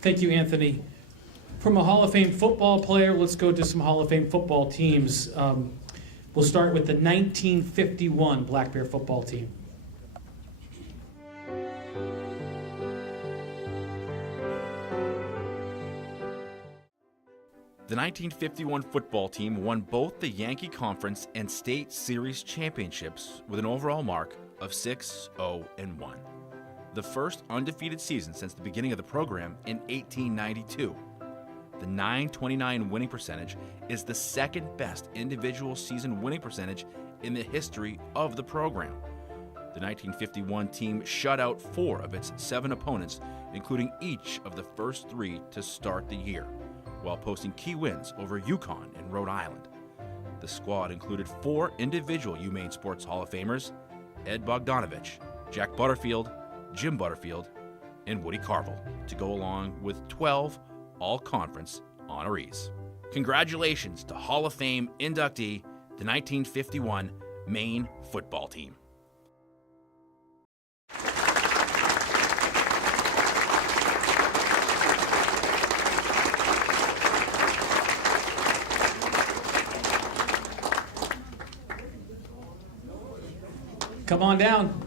Thank you, Anthony. From a Hall of Fame football player, let's go to some Hall of Fame football teams. We'll start with the 1951 Black Bear football team. The 1951 football team won both the Yankee Conference and State Series championships with an overall mark of 6-0-1. the first undefeated season since the beginning of the program in 1892. The .929 winning percentage is the second best individual season winning percentage in the history of the program. The 1951 team shut out 4 of its 7 opponents, including each of the first 3 to start the year, while posting key wins over Yukon and Rhode Island. The squad included 4 individual UMaine Sports Hall of Famers: Ed Bogdanovich, Jack Butterfield, Jim Butterfield, and Woody Carville, to go along with 12 all-conference honorees. Congratulations to Hall of Fame inductee, the 1951 Maine football team. Come on down.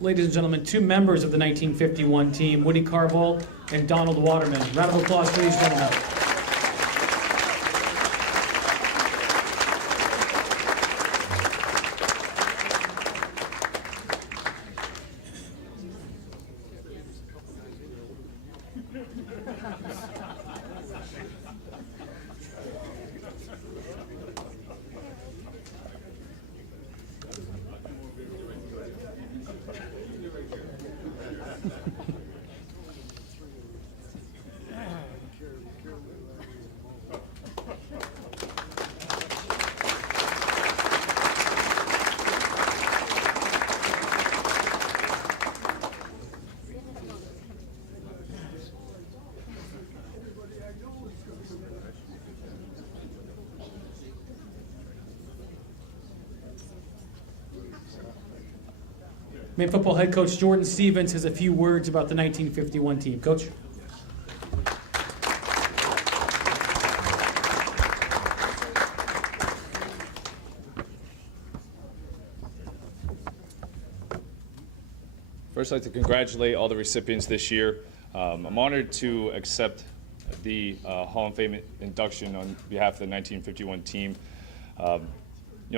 Ladies and gentlemen, 2 members of the 1951 team, Woody Carville and Donald Waterman. Round of applause, please, gentlemen. Maine football head coach Jordan Stevens has a few words about the 1951 team. Coach? First, I'd like to congratulate all the recipients this year. I'm honored to accept the Hall of Fame induction on behalf of the 1951 team. A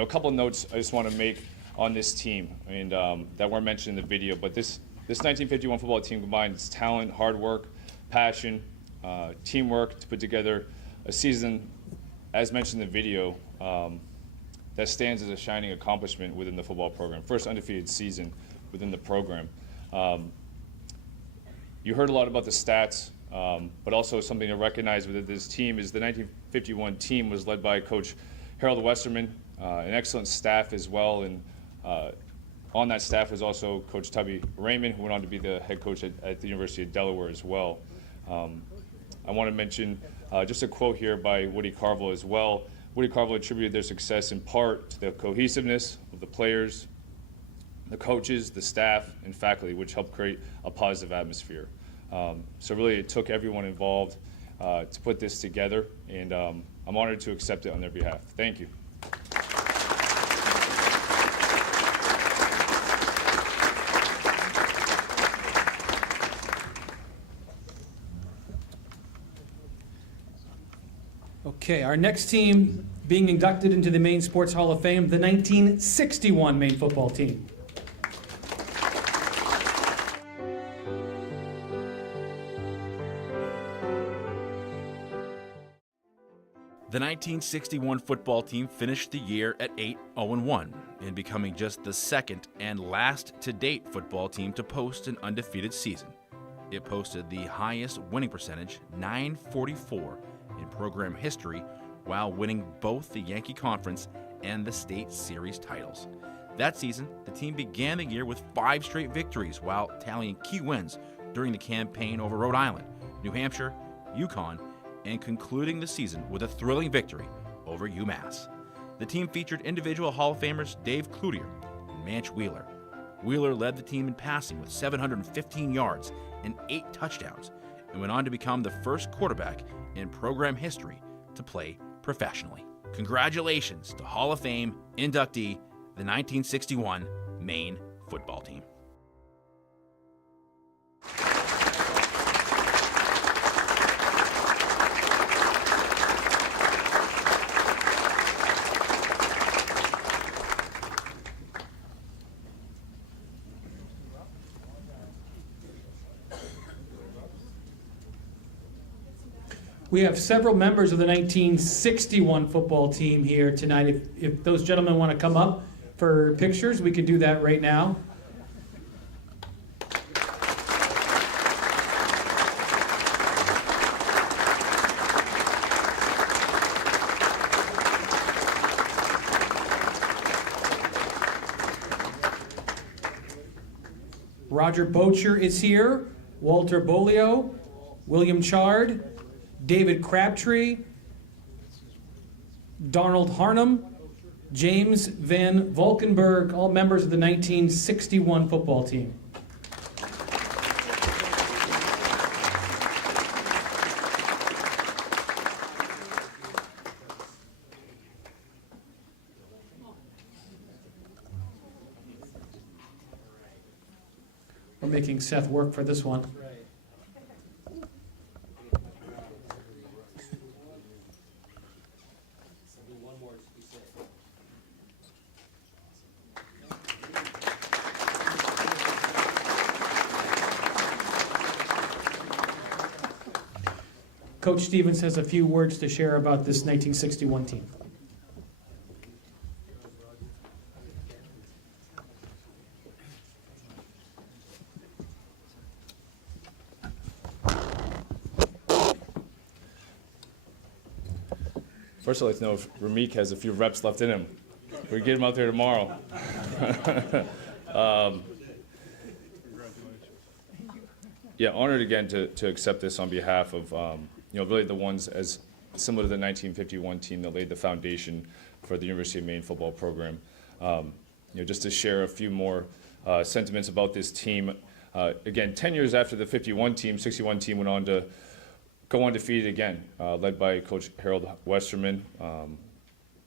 couple of notes I just want to make on this team, and that weren't mentioned in the video, but this 1951 football team combines talent, hard work, passion, teamwork to put together a season, as mentioned in the video, that stands as a shining accomplishment within the football program. First undefeated season within the program. You heard a lot about the stats, but also something to recognize within this team is the 1951 team was led by Coach Harold Westerman, an excellent staff as well, and on that staff was also Coach Tubby Raymond, who went on to be the head coach at the University of Delaware as well. I want to mention just a quote here by Woody Carville as well. Woody Carville attributed their success in part to the cohesiveness of the players, the coaches, the staff, and faculty, which helped create a positive atmosphere. So really it took everyone involved to put this together, and I'm honored to accept it on their behalf. Thank you. Okay, our next team being inducted into the Maine Sports Hall of Fame, the 1961 Maine football team. The 1961 football team finished the year at 8-1 in becoming just the second and last to-date football team to post an undefeated season. It posted the highest winning percentage, .944, in program history, while winning both the Yankee Conference and the State Series titles. That season, the team began the year with 5 straight victories while tallying key wins during the campaign over Rhode Island, New Hampshire, Yukon, and concluding the season with a thrilling victory over UMass. The team featured individual Hall of Famers Dave Cloutier and Manch Wheeler. Wheeler led the team in passing with 715 yards and 8 touchdowns, and went on to become the first quarterback in program history to play professionally. Congratulations to Hall of Fame inductee, the 1961 Maine football team. We have several members of the 1961 football team here tonight. If those gentlemen want to come up for pictures, we can do that right now. Roger Bocher is here, Walter Bolio, William Chard, David Crabtree, Donald Harnum, James Van Valkenburg, all members of the 1961 football team. We're making Seth work for this one. Coach Stevens has a few words to share about this 1961 team. First, I'd like to know if Ramik has a few reps left in him. We get him out there tomorrow. Yeah, honored again to accept this on behalf of really the ones as similar to the 1951 team that laid the foundation for the University of Maine football program. Just to share a few more sentiments about this team. Again, 10 years after the 51 team, 61 team went on to go undefeated again, led by Coach Harold Westerman.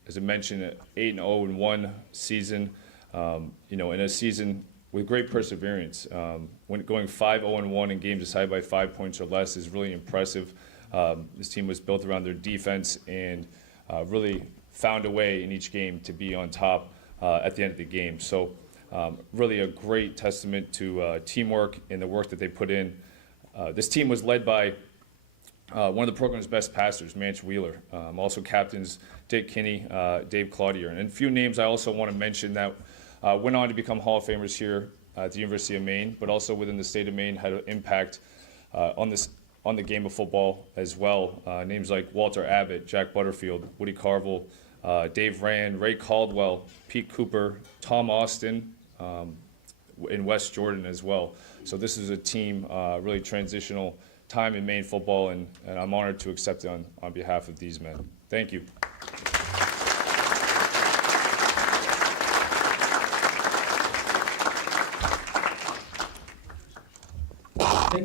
As I mentioned, 8-0-1 season. In a season with great perseverance. When going 5-0-1 in games decided by 5 points or less is really impressive. This team was built around their defense and really found a way in each game to be on top at the end of the game. So really a great testament to teamwork and the work that they put in. This team was led by one of the program's best passers, Manch Wheeler. Also captains Dick Kinney, Dave Cloutier. And a few names I also want to mention that went on to become Hall of Famers here at the University of Maine, but also within the state of Maine had an impact on the game of football as well. Names like Walter Abbott, Jack Butterfield, Woody Carville, Dave Rand, Ray Caldwell, Pete Cooper, Tom Austin, and Wes Jordan as well. So this is a team, really transitional time in Maine football, and I'm honored to accept it on behalf of these men. Thank you.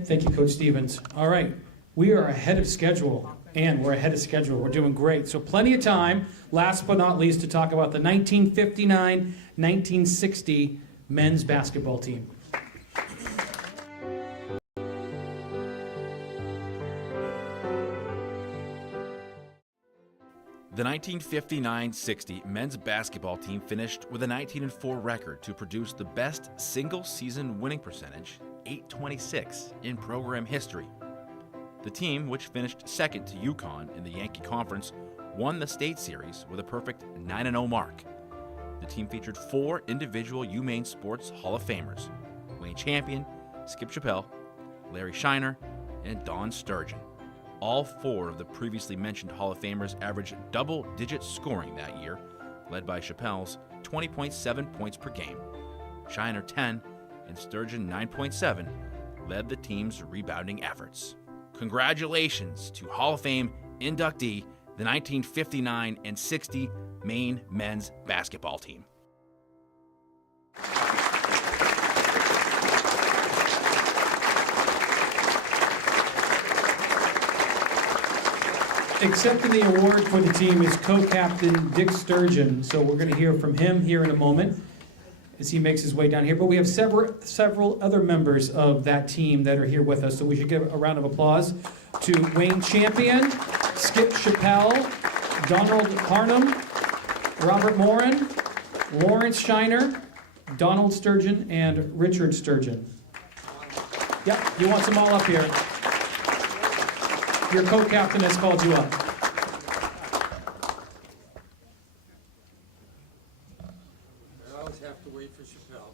Thank you, Coach Stevens. All right, we are ahead of schedule, and we're ahead of schedule. We're doing great. So plenty of time, last but not least, to talk about the 1959-1960 men's basketball team. The 1959-60 men's basketball team finished with a 19-4 record to produce the best single-season winning percentage, .826, in program history. The team, which finished second to UConn in the Yankee Conference, won the state series with a perfect 9-0 mark. The team featured 4 individual UMaine Sports Hall of Famers: Wayne Champion, Skip Chappell, Larry Shiner, and Don Sturgeon. All 4 of the previously mentioned Hall of Famers averaged double-digit scoring that year, led by Chappell's 20.7 points per game. Shiner 10 and Sturgeon 9.7 led the team's rebounding efforts. Congratulations to Hall of Fame inductee, the 1959 and 60 Maine men's basketball team. Accepting the award for the team is co-captain Dick Sturgeon, so we're going to hear from him here in a moment. as he makes his way down here. But we have several other members of that team that are here with us, so we should give a round of applause to Wayne Champion, Skip Chappelle, Donald Harnum, Robert Morin, Lawrence Shiner, Donald Sturgeon, and Richard Sturgeon. Yep, you want them all up here. Your co-captain has called you up. I always have to wait for Chappelle.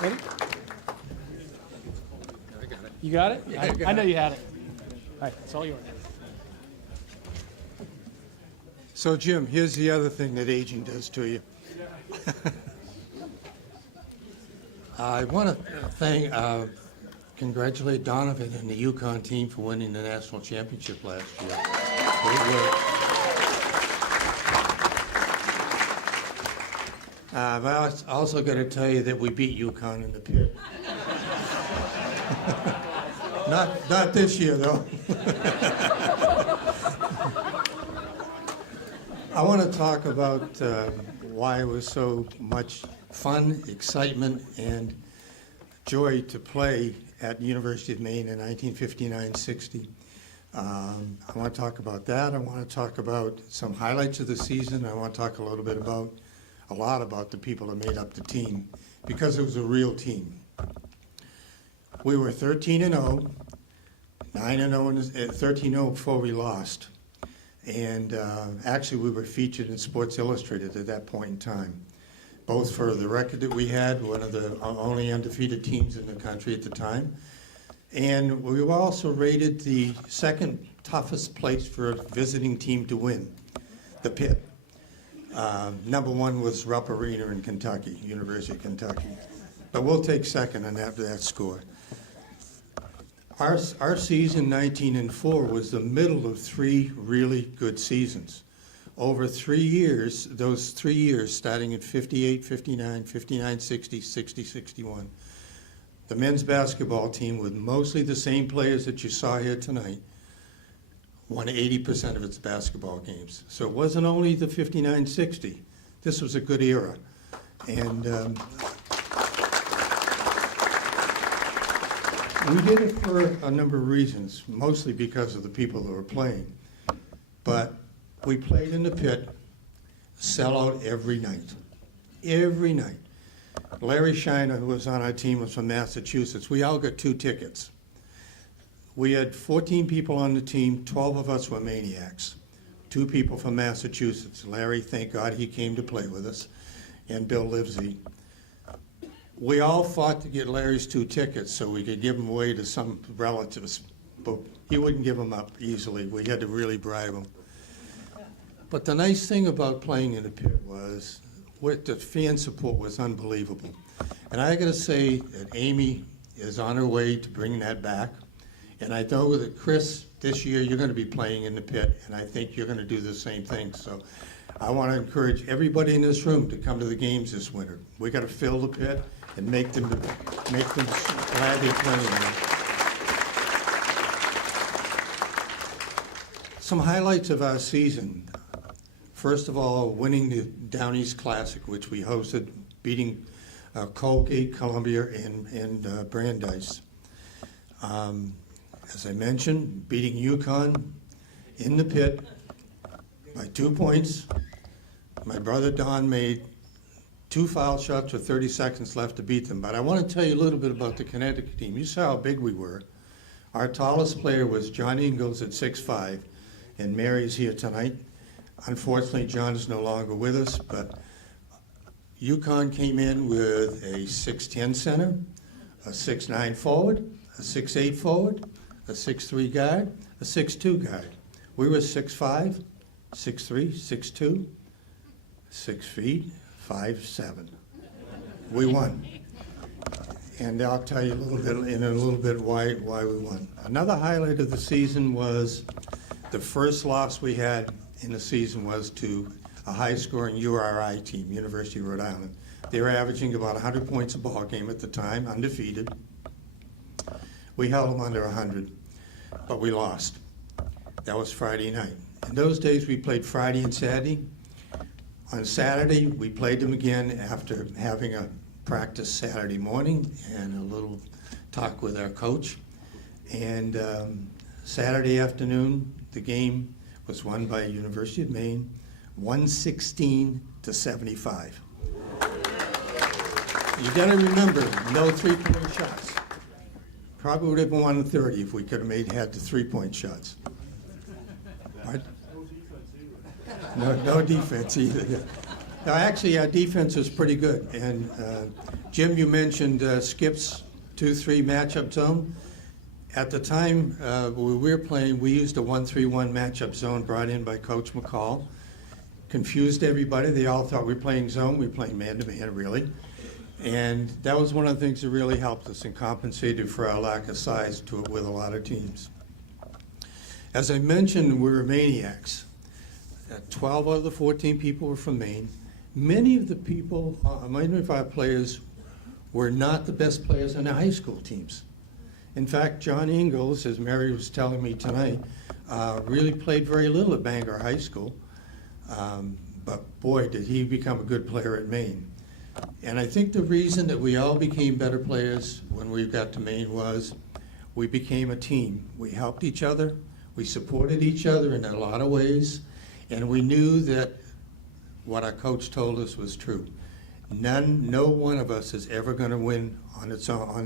Ready? I got it. You got it? I know you had it. All right, it's all yours. So Jim, here's the other thing that aging does to you. I want to congratulate Donovan and the Yukon team for winning the national championship last year. Great work. I've also got to tell you that we beat Yukon in the pit. Not this year, though. I want to talk about why it was so much fun, excitement, and joy to play at the University of Maine in 1959-60. I want to talk about that. I want to talk about some highlights of the season. I want to talk a lot about the people that made up the team, because it was a real team. We were 13-0, 9-0, 13-0 before we lost. And actually, we were featured in Sports Illustrated at that point in time, both for the record that we had, one of the only undefeated teams in the country at the time. And we were also rated the second toughest place for a visiting team to win, the pit. Number one was Rupp Arena in Kentucky, University of Kentucky. But we'll take second on that score. Our season, 19-4, was the middle of three really good seasons. Over 3 years, those 3 years, starting at 58, 59, 59, 60, 60, 61, the men's basketball team, with mostly the same players that you saw here tonight, won 80% of its basketball games. So it wasn't only the 59-60. This was a good era. And we did it for a number of reasons, mostly because of the people that were playing. But we played in the pit, sell out every night. Every night. Larry Shiner, who was on our team, was from Massachusetts. We all got 2 tickets. We had 14 people on the team, 12 of us were maniacs. 2 people from Massachusetts. Larry, thank God he came to play with us, and Bill Livesey. We all fought to get Larry's 2 tickets so we could give them away to some relatives, but he wouldn't give them up easily. We had to really bribe him. But the nice thing about playing in the pit was the fan support was unbelievable. And I got to say that Amy is on her way to bringing that back. And I know that Chris, this year you're going to be playing in the pit, and I think you're going to do the same thing. So I want to encourage everybody in this room to come to the games this winter. We got to fill the pit and make them glad they play in there. Some highlights of our season. First of all, winning the Down East Classic, which we hosted, beating Colgate, Columbia, and Brandeis. As I mentioned, beating Yukon in the pit by 2 points. My brother Don made 2 foul shots with 30 seconds left to beat them. But I want to tell you a little bit about the Connecticut team. You saw how big we were. Our tallest player was John Ingalls at 6'5", and Mary's here tonight. Unfortunately, John is no longer with us, but Yukon came in with a 6'10 center, a 6'9 forward, a 6'8 forward, a 6'3 guard, a 6'2 guard. We were 6'5", 6'3", 6'2", 6 feet, 5'7". We won. And I'll tell you in a little bit why we won. Another highlight of the season was the first loss we had in the season was to a high-scoring URI team, University of Rhode Island. They were averaging about 100 points a ball game at the time, undefeated. We held them under 100, but we lost. That was Friday night. In those days, we played Friday and Saturday. On Saturday, we played them again after having a practice Saturday morning and a little talk with our coach. And Saturday afternoon, the game was won by University of Maine, 116-75. You got to remember, no three-point shots. Probably would have won 30 if we could have had the three-point shots. What? No defense either. Yeah. No, actually, our defense was pretty good. And Jim, you mentioned Skip's 2-3 matchup zone. At the time when we were playing, we used a 1-3-1 matchup zone brought in by Coach McCall. Confused everybody. They all thought we were playing zone. We were playing man-to-man, really. And that was one of the things that really helped us and compensated for our lack of size with a lot of teams. As I mentioned, we were maniacs. 12 out of the 14 people were from Maine. Many of the people, many of our players, were not the best players on the high school teams. In fact, John Ingalls, as Mary was telling me tonight, really played very little at Bangor High School. But boy, did he become a good player at Maine. And I think the reason that we all became better players when we got to Maine was we became a team. We helped each other. We supported each other in a lot of ways. And we knew that what our coach told us was true. No one of us is ever going to win on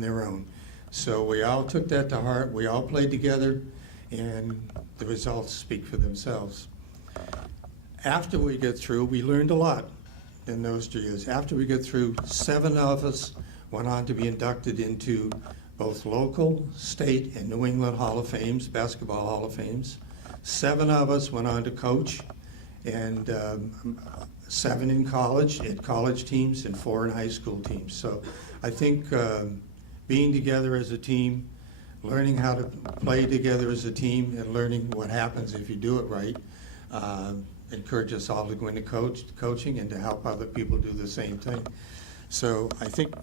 their own. So we all took that to heart. We all played together, and the results speak for themselves. After we get through, we learned a lot in those 2 years. After we get through, 7 of us went on to be inducted into both local, state, and New England Hall of Fames, basketball Hall of Fames. 7 of us went on to coach, and 7 in college, at college teams, and 4 in high school teams. So I think being together as a team, learning how to play together as a team, and learning what happens if you do it right, encourage us all to go into coaching and to help other people do the same thing. So I think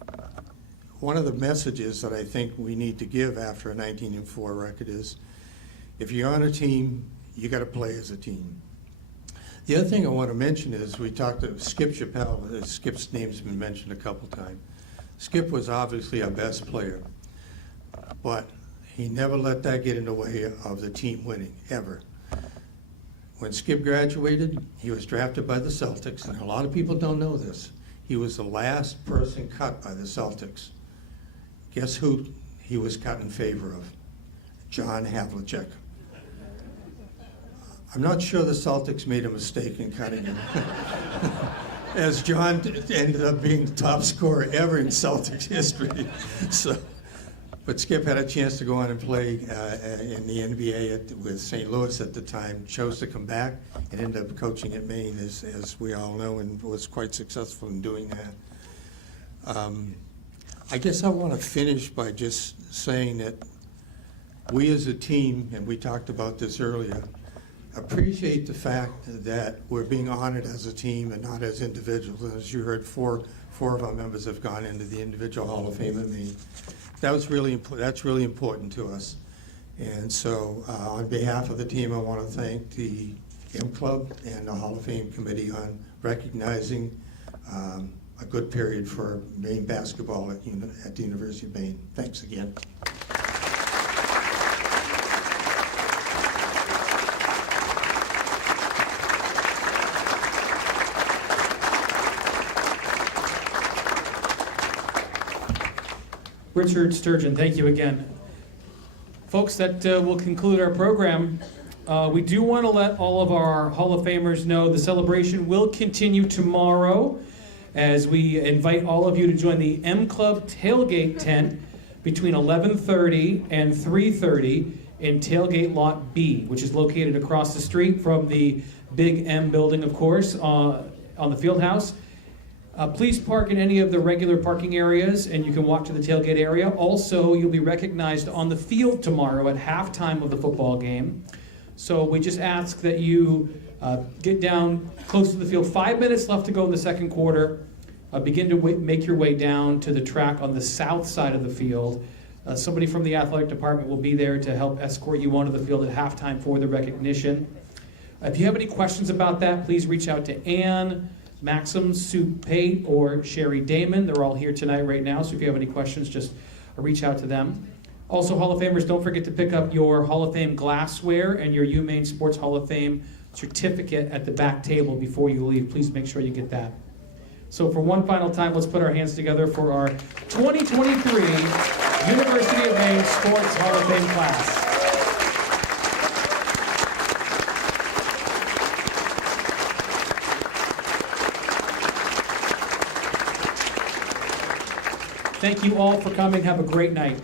one of the messages that I think we need to give after a 19-4 record is, if you're on a team, you got to play as a team. The other thing I want to mention is we talked to Skip Chappelle. Skip's name's been mentioned a couple times. Skip was obviously our best player, but he never let that get in the way of the team winning, ever. When Skip graduated, he was drafted by the Celtics, and a lot of people don't know this. He was the last person cut by the Celtics. Guess who he was cut in favor of? John Havlicek. I'm not sure the Celtics made a mistake in cutting him, as John ended up being the top scorer ever in Celtics history. But Skip had a chance to go on and play in the NBA with St. Louis at the time, chose to come back, and ended up coaching at Maine, as we all know, and was quite successful in doing that. I guess I want to finish by just saying that we as a team, and we talked about this earlier, appreciate the fact that we're being honored as a team and not as individuals. And as you heard, four of our members have gone into the individual Hall of Fame at Maine. That's really important to us. And so on behalf of the team, I want to thank the M Club and the Hall of Fame Committee on recognizing a good period for Maine basketball at the University of Maine. Thanks again. Richard Sturgeon, thank you again. Folks, that will conclude our program. We do want to let all of our Hall of Famers know the celebration will continue tomorrow as we invite all of you to join the M Club tailgate tent between 11:30 and 3:30 in tailgate lot B, which is located across the street from the Big M building, of course, on the field house. Please park in any of the regular parking areas, and you can walk to the tailgate area. Also, you'll be recognized on the field tomorrow at halftime of the football game. So we just ask that you get down close to the field. 5 minutes left to go in the second quarter. Begin to make your way down to the track on the south side of the field. Somebody from the athletic department will be there to help escort you onto the field at halftime for the recognition. If you have any questions about that, please reach out to Ann, Maxim, Sue Pate, or Sherry Damon. They're all here tonight right now, so if you have any questions, just reach out to them. Also, Hall of Famers, don't forget to pick up your Hall of Fame glassware and your UMaine Sports Hall of Fame certificate at the back table before you leave. Please make sure you get that. So for one final time, let's put our hands together for our 2023 University of Maine Sports Hall of Fame class. Thank you all for coming. Have a great night.